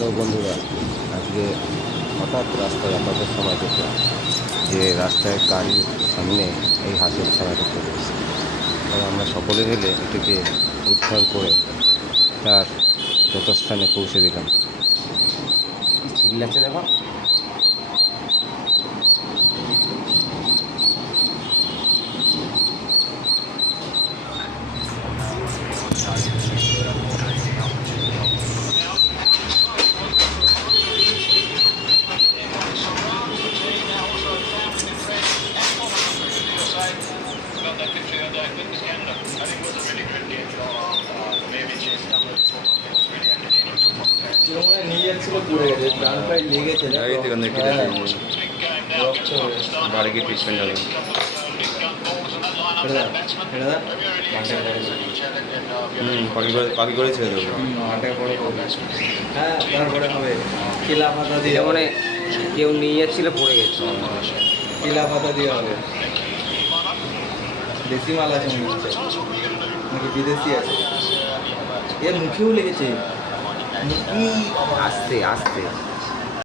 Hello বন্ধুরা, আজকে হঠাৎ রাস্তায় যাতায়াতের সময় দেখলাম যে রাস্তায় গাড়ির সামনে এই হাঁসের ছানাটা পড়ে গেছে। তাই আমরা সকলে মিলে এটিকে উদ্ধার করে তার যথাস্থানে পৌঁছে দিলাম। চিল্লাচ্ছে দেখো। নিয়ে যাচ্ছিল পড়ে গেছে, ডান পায়ে লেগেছে। বাড়ি গিয়ে ট্রিটমেন্ট যাবে। পাখি করে ছেড়ে দেবো। হ্যাঁ, তারপরে হবে কেলা পাতা দিয়ে, এটা মানে কেউ নিয়ে যাচ্ছিল পড়ে গেছে। কেলা পাতা দিয়ে হবে। দেশি মাল আছে মনে হচ্ছে, নাকি বিদেশি আছে? এর মুখেও লেগেছে। আস্তে আস্তে